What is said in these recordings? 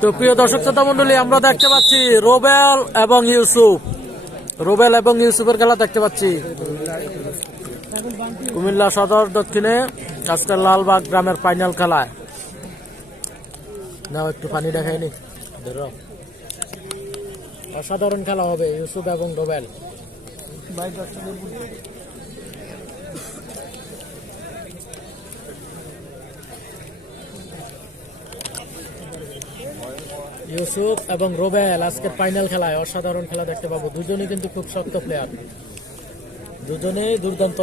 তো প্রিয় দর্শক শ্রোতা মন্ডলী, আমরা দেখতে পাচ্ছি রুবেল এবং ইউসুফের খেলা দেখতে পাচ্ছি কুমিল্লা সদর দক্ষিণে আজকের লালবাগ গ্রামের ফাইনাল খেলায়। নাও একটু পানি দেখায়নি, অসাধারণ খেলা হবে ইউসুফ এবং রুবেল। ইউসুফ এবং রুবেল আজকের ফাইনাল খেলায় অসাধারণ খেলা দেখতে পাবো। দুজনেই কিন্তু খুব শক্ত প্লেয়ার, দুজনেই দুর্দান্ত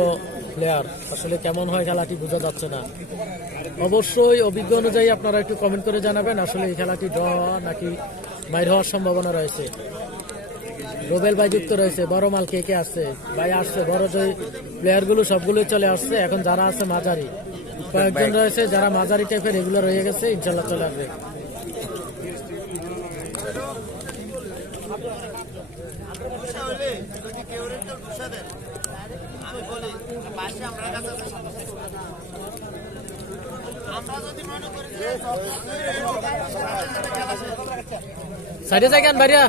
প্লেয়ার। আসলে কেমন হয় খেলাটি বোঝা যাচ্ছে না। অবশ্যই অভিজ্ঞ অনুযায়ী আপনারা একটু কমেন্ট করে জানাবেন আসলে এই খেলাটি ড্র নাকি মাইর হওয়ার সম্ভাবনা রয়েছে। রুবেল ভাই যুক্ত রয়েছে, বড় মাল কে কে আসছে ভাই? আসছে বড় যে প্লেয়ার গুলো সবগুলোই চলে আসছে। এখন যারা আছে মাঝারি কয়েকজন রয়েছে, যারা মাঝারি টাইপের এগুলো রয়ে গেছে, ইনশাল্লাহ চলে আসবে। সাইডে যাই কেন ভাইয়া?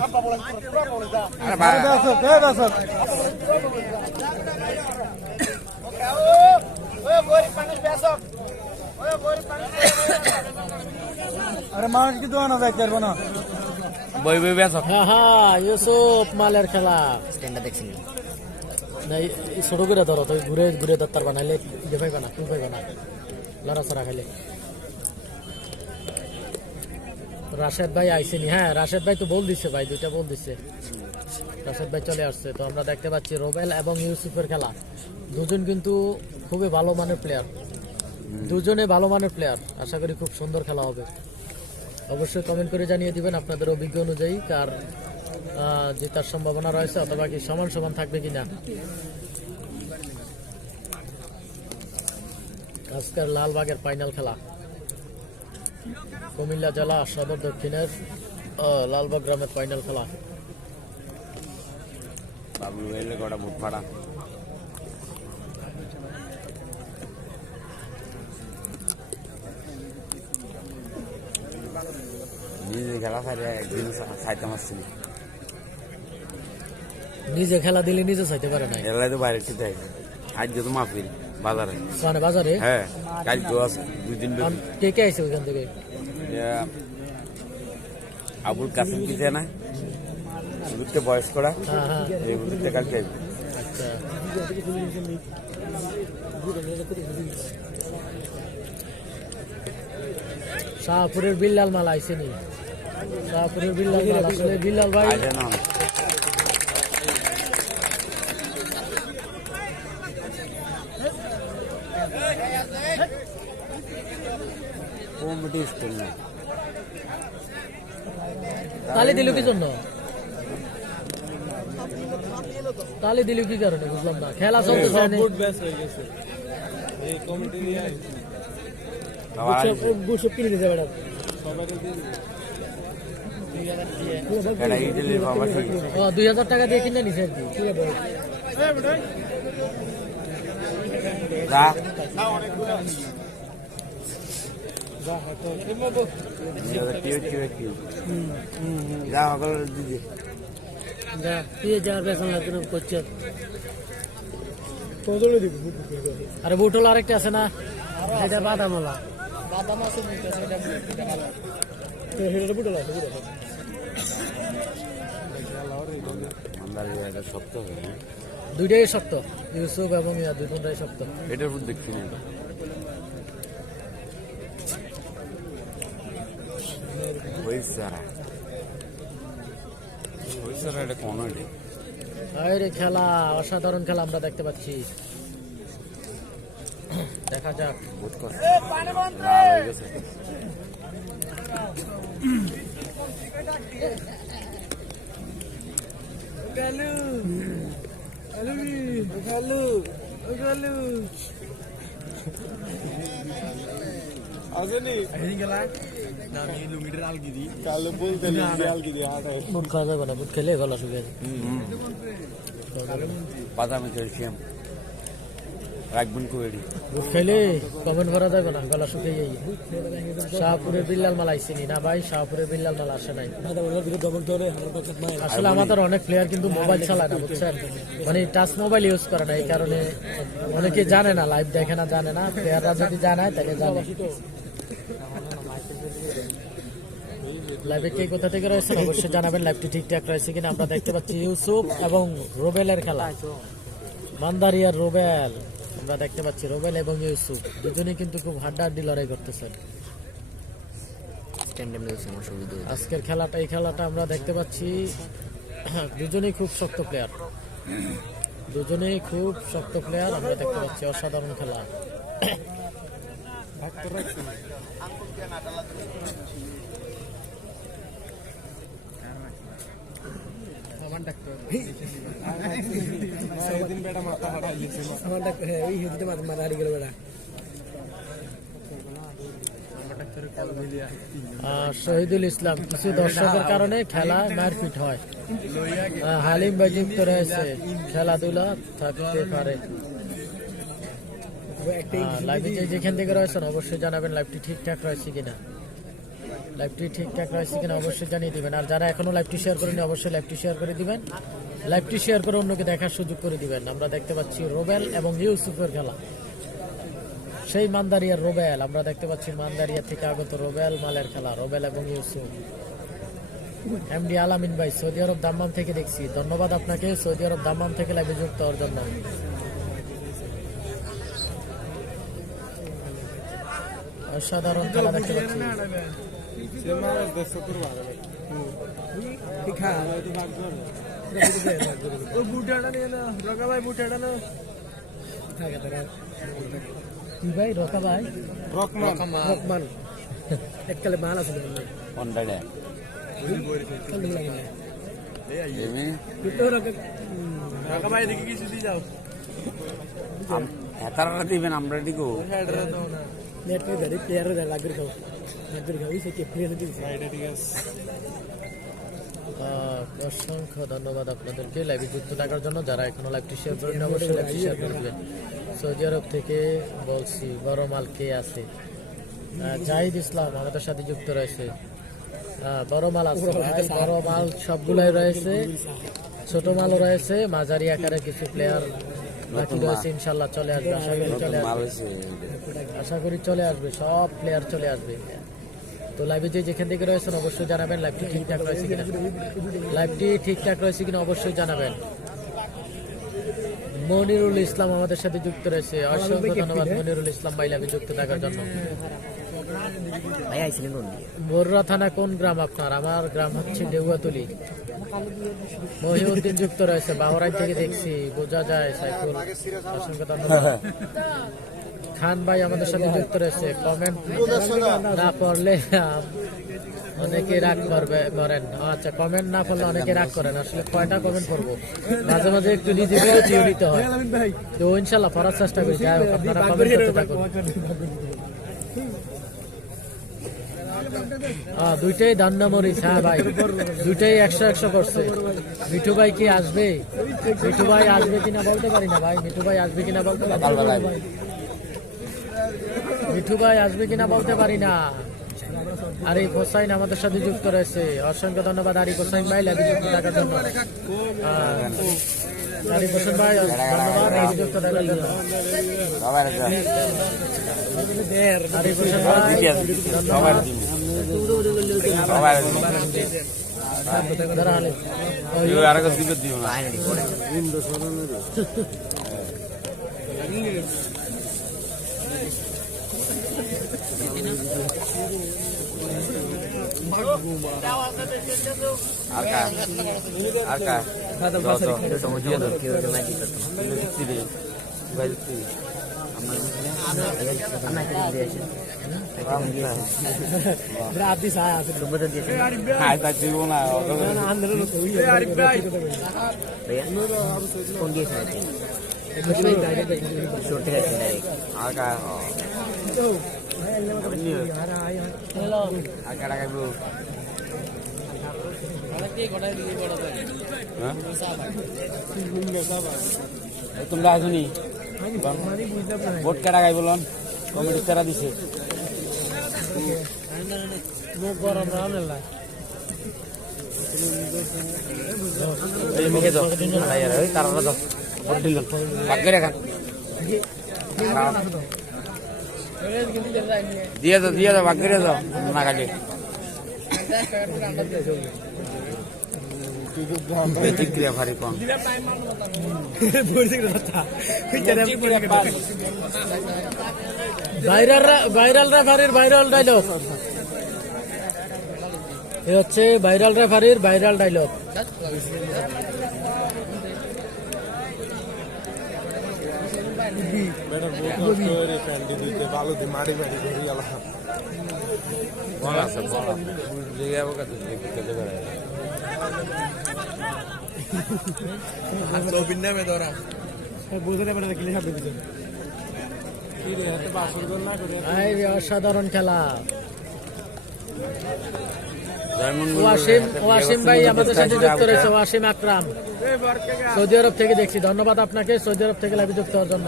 আরে মানুষ কি দোয়ানো দেখতে পারবো না। বই বই বেসো। হ্যাঁ, ইউসুফ মালের খেলা স্ট্যান্ডটা দেখছেন না? ছোট করে ধরো, তুই ঘুরে ঘুরে ধরতে বানাইলে ইয়ে পাইবে না, তুমি পাইবে না লড়াচড়া খাইলে। রাশেদ ভাই আইসেনি। হ্যাঁ, রাশেদ ভাই তো বল দিচ্ছে ভাই, দুইটা বল দিচ্ছে। রাশেদ ভাই চলে আসছে। তো আমরা দেখতে পাচ্ছি রুবেল এবং ইউসুফের খেলা। দুজন কিন্তু খুবই ভালো মানের প্লেয়ার, দুজনে ভালো মানের প্লেয়ার। আশা করি খুব সুন্দর খেলা হবে। অবশ্যই কমেন্ট করে জানিয়ে দিবেন আপনাদের অভিজ্ঞ অনুযায়ী কার জেতার সম্ভাবনা রয়েছে, অথবা কি সমান সমান থাকবে কিনা। আজকের লালবাগের ফাইনাল খেলা, কুমিল্লা জেলা সদর দক্ষিণের লালবাগ গ্রামের ফাইনাল খেলা। নিজে খেলা দিলে নিজে চাইতে পারে না, এলাই তো বাইরে ঠিক আজ যেত মাহফিল বাজারে, মানে বাজারে। হ্যাঁ, কাল তো আছে 2 দিন কে কে আইছে ওইখান থেকে? আবুল কাসিম কি না বুঝতে বয়স করা। হ্যাঁ, এই বুঝতে কালকে। আচ্ছা, শাহপুরের বিল্লাল মাল আইসে নি? শাহপুরের বিল্লাল মাল আসলে বিল্লাল ভাই তালি দিল কি জন্য? তালি দিল কি কারণে বুঝলাম না। খেলা চলতেছে, কিনে দিতে ম্যাডাম 2000 টাকা দিয়ে কিনে নিছে আর কি। আরে বুটল আরেকটা আছে না, এটা বাদামলা। বাদাম আছে, বুটল আছে। শক্ত দুইটাই শক্ত, ইউসুফ এবং ইয়া দুজনটাই শক্ত। এটার উপর দেখছি না খেলা, অসাধারণ খেলা আমরা দেখতে পাচ্ছি। দেখা যাক। বুট খাওয়া যাবে না, বুট খেলে গলা শুকিয়ে বাদামি ক্যালসিয়াম রাখবেন কুয়েরি বুট খাইলে কমেন্ট করা যাবে না, গলা শুকিয়ে যাই। শাহপুরের বিল্লাল মাল আইসিনি না ভাই, শাহপুরের বিল্লাল মাল আসে নাই। আসলে আমাদের অনেক প্লেয়ার কিন্তু মোবাইল চালায় না, বুঝছেন, মানে টাচ মোবাইল ইউজ করে না, এই কারণে অনেকে জানে না, লাইভ দেখে না, জানে না। প্লেয়াররা যদি জানায় তাহলে জানে। লাইভে কে কোথা থেকে রয়েছেন অবশ্যই জানাবেন, লাইভটি ঠিকঠাক রয়েছে কিনা। আমরা দেখতে পাচ্ছি ইউসুফ এবং রুবেলের খেলা, মান্দারিয়ার রুবেল। আমরা দেখতে পাচ্ছি রুবেল এবং ইউসুফ দুজনেই কিন্তু খুব হাড্ডাহাড্ডি লড়াই করতেছেন আজকের খেলাটা। এই খেলাটা আমরা দেখতে পাচ্ছি দুজনেই খুব শক্ত প্লেয়ার, দুজনেই খুব শক্ত প্লেয়ার। আমরা দেখতে পাচ্ছি অসাধারণ খেলা। শহীদুল ইসলাম, কিছু দর্শকের কারণে খেলা মারপিট হয়। হালিম ভাই যুক্ত রয়েছে, খেলাধুলা থাকতে পারে। লাইভে যেখান থেকে রয়েছেন অবশ্যই জানাবেন লাইভটি ঠিকঠাক রয়েছে কিনা, লাইভটি ঠিকঠাক রয়েছে কিনা অবশ্যই জানিয়ে দিবেন। আর যারা এখনো লাইভটি শেয়ার করেনি অবশ্যই লাইভটি শেয়ার করে দিবেন, লাইভটি শেয়ার করে অন্যকে দেখার সুযোগ করে দিবেন। আমরা দেখতে পাচ্ছি রুবেল এবং ইউসুফের খেলা, সেই মান্দারিয়ার রুবেল। আমরা দেখতে পাচ্ছি মান্দারিয়া থেকে আগত রুবেল মালের খেলা, রুবেল এবং ইউসুফ। এমডি আলামিন ভাই সৌদি আরব দাম্মাম থেকে দেখছি, ধন্যবাদ আপনাকে সৌদি আরব দাম্মাম থেকে লাইভে যুক্ত হওয়ার জন্য। অসাধারণ খেলা দেখতে পাচ্ছি। কি ভাই রকা ভাই? রকমান এককালে মাল আছে দিবেন আমরা দিগো অসংখ্য ধন্যবাদ আপনাদেরকে লাইভে যুক্ত থাকার জন্য। যারা এখনো লাইভটি শেয়ার করেন অবশ্যই লাইভটি শেয়ার করে দিবেন। সৌদি আরব থেকে বলছি, বড় মাল কে আছে? জাহিদ ইসলাম আমাদের সাথে যুক্ত রয়েছে। বড় মাল আছে ভাই, বড় মাল সবগুলাই রয়েছে, ছোট মালও রয়েছে, মাঝারি আকারে কিছু প্লেয়ার বাকি রয়েছে। ইনশাল্লাহ চলে আসবে, আশা করি চলে আসবে, আশা করি চলে আসবে, সব প্লেয়ার চলে আসবে। তো লাইভে যেখান থেকে রয়েছেন অবশ্যই জানাবেন লাইভটি ঠিকঠাক রয়েছে কিনা, লাইভটি ঠিকঠাক রয়েছে কিনা অবশ্যই জানাবেন। মনিরুল ইসলাম আমাদের সাথে যুক্ত রয়েছে, অসংখ্য ধন্যবাদ মনিরুল ইসলাম ভাই লাইভে যুক্ত থাকার জন্য। বরুড়া থানা কোন গ্রাম আপনার? আমার গ্রাম হচ্ছে ডেউয়াতুলি। মহিউদ্দিন যুক্ত রয়েছে, বাহরাই থেকে দেখছি, বোঝা যায়। সাইফুল, অসংখ্য ধন্যবাদ। খান ভাই আমাদের সাথে যুক্ত রয়েছে। কমেন্ট না পড়লে অনেকে রাগ করেন। আচ্ছা, কমেন্ট না পড়লে অনেকে রাগ করেন। আসলে কয়টা কমেন্ট করবো, মাঝে মাঝে একটু নিজেকে দিয়ে নিতে হয়। তো ইনশাল্লাহ পড়ার চেষ্টা করি। যাই হোক, আপনারা কমেন্ট করতে থাকুন। দুইটাই দান্না মরিচ। হ্যাঁ ভাই, দুইটাই 100 করছে। মিঠু ভাই কি আসবে? মিঠু ভাই আসবে কিনা বলতে পারি না ভাই। মিঠু ভাই আসবে কিনা বলতে পারি না, মিঠু ভাই আসবে কিনা বলতে পারি না। আরিফ হোসাইন আমাদের সাথে যুক্ত রয়েছে, অসংখ্য ধন্যবাদ আরিফ হোসাইন ভাই লাইভে যুক্ত থাকার জন্য। আরিফ হোসেন ভাই ধন্যবাদ লাইভে যুক্ত থাকার জন্য। আরিফ হোসেন ভাই ধন্যবাদ। তোমরা আসুনি ভোট কাটা গাই বলুন কমিটি তারা দিছে মুখ গরম রাউন্ড লাই এই মুখে দাও ভাই আর ওই তারা দাও ভোট দিল ভাগ করে রাখা দিয়ে দাও ভাগ করে দাও না কাটে প্রতিক্রিয়া ভারী কম ভাইরাল রেফারির ভাইরাল ডায়লগ এ হচ্ছে ভাইরাল রেফারির ভাইরাল ডায়লগ বল আছে বল জিয়া বকা দেখতে পারে অসাধারণ খেলা ডায়মন্ড ওয়াসিম ভাই আমাদের সাথে যুক্ত রয়েছে ওয়াসিম আকরাম সৌদি আরব থেকে দেখছি ধন্যবাদ আপনাকে সৌদি আরব থেকে লাইভে যুক্ত হওয়ার জন্য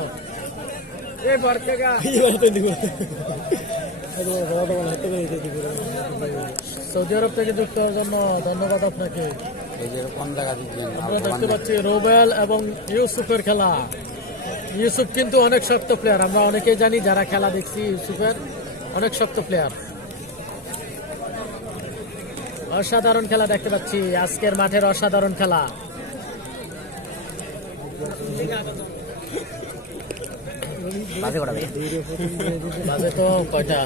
সৌদি আরব থেকে যুক্ত হওয়ার জন্য ধন্যবাদ আপনাকে এই যে কোন জায়গা দিচ্ছেন আমরা দেখতে পাচ্ছি রোবেল এবং ইউসুফের খেলা ইউসুফ কিন্তু অনেক শক্ত প্লেয়ার আমরা অনেকেই জানি যারা খেলা দেখছি ইউসুফের অনেক শক্ত প্লেয়ার অসাধারণ খেলা দেখতে পাচ্ছি আজকের মাঠের অসাধারণ খেলা বাজে তো কয়টা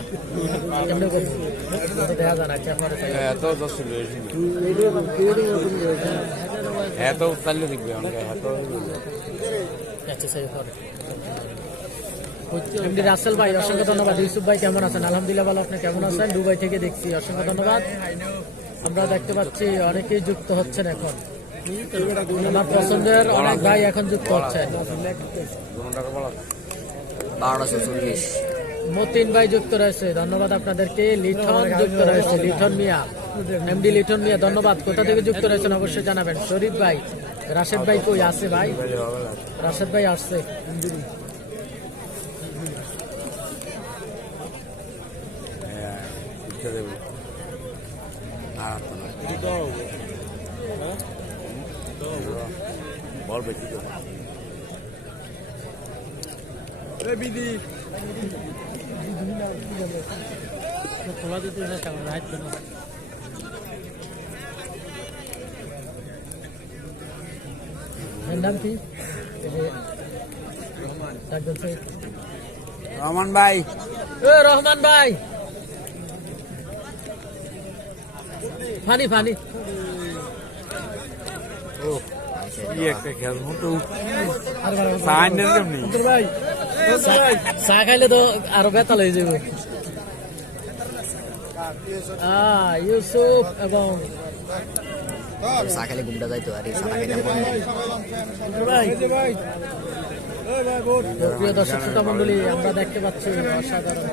কেমনে করবো দেখা যায় না এত দশ এত চালিয়ে দেখবে আমাকে এত এমডি রাসেল ভাই অসংখ্য ধন্যবাদ ইউসুফ ভাই কেমন আছেন আলহামদুলিল্লাহ ভালো আপনি কেমন আছেন দুবাই থেকে দেখছি অসংখ্য ধন্যবাদ আমরা দেখতে পাচ্ছি অনেকেই যুক্ত হচ্ছেন এখন আমার পছন্দের অনেক ভাই এখন যুক্ত হচ্ছেন মতিন ভাই যুক্ত রয়েছে ধন্যবাদ আপনাদেরকে লিঠন যুক্ত রয়েছে লিঠন মিয়া এমডি লিঠন মিয়া ধন্যবাদ কোথা থেকে যুক্ত রয়েছেন অবশ্যই জানাবেন শরীফ ভাই রাশেদ ভাই কই আছে ভাই রাশেদ ভাই আসছে বল বেশি খোলা দিতে রাইট কেন নাম কি রহমান ভাই রহমান ভাই ফানি ফানি কি একটা খেল মতো চা খাইলে তো আরো বেতাল হয়ে যাবে ইউসুফ এবং চা খাইলে ঘুমটা যাইতো আর এই চা খাইলে প্রিয় দর্শক শ্রোতা মন্ডলী আমরা দেখতে পাচ্ছি অসাধারণ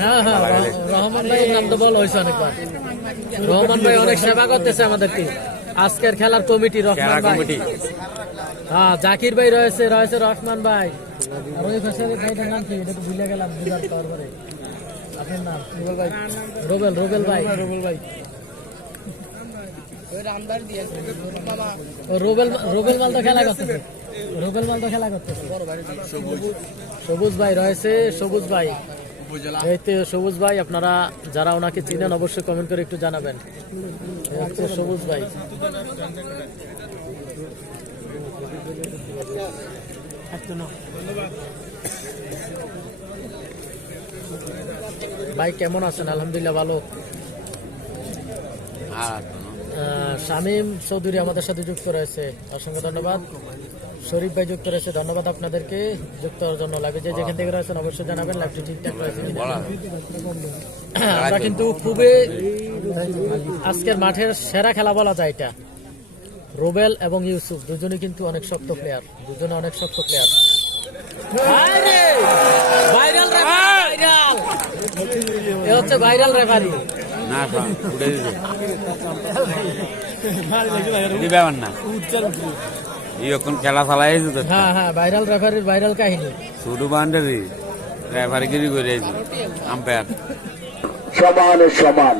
হ্যাঁ হ্যাঁ রহমান ভাইয়ের নাম তো বলা হয়েছে অনেকবার রহমান ভাই অনেক সেবা করতেছে আমাদেরকে আজকের খেলার কমিটি রহমান ভাই হ্যাঁ জাকির ভাই রয়েছে রহমান ভাই আর ওই ফেসারের ভাইটার নাম কি এটা তো ভুলে গেলাম বুঝার পরে আপনার নাম রোবেল ভাই রোবেল মাল তো খেলা করতেছে সবুজ ভাই রয়েছে সবুজ ভাই এই তো সবুজ ভাই আপনারা যারা ওনাকে চিনেন অবশ্যই কমেন্ট করে একটু জানাবেন হচ্ছে সবুজ ভাই ভাই কেমন আছেন আলহামদুলিল্লাহ ভালো শামীম চৌধুরী আমাদের সাথে যুক্ত রয়েছে অসংখ্য ধন্যবাদ শরীফ ভাই যুক্ত রয়েছে ধন্যবাদ আপনাদেরকে যুক্ত হওয়ার জন্য লাইভে যে যেখান থেকে রয়েছেন অবশ্যই জানাবেন লাইভটি ঠিকঠাক রয়েছে আমরা কিন্তু খুবই আজকের মাঠের সেরা খেলা বলা যায় এটা রোবেল এবং ইউসুফ দুজনে কিন্তু অনেক শক্ত প্লেয়ার ভাইরাল এ হচ্ছে ভাইরাল রেফারি না উঠে দিতে ব্যাপার না এখন খেলা চালাই তো হ্যাঁ হ্যাঁ ভাইরাল রেফারির ভাইরাল কাহিনী শুধু বাউন্ডারি রেফারিগিরি করে আম্পায়ার সমান সমান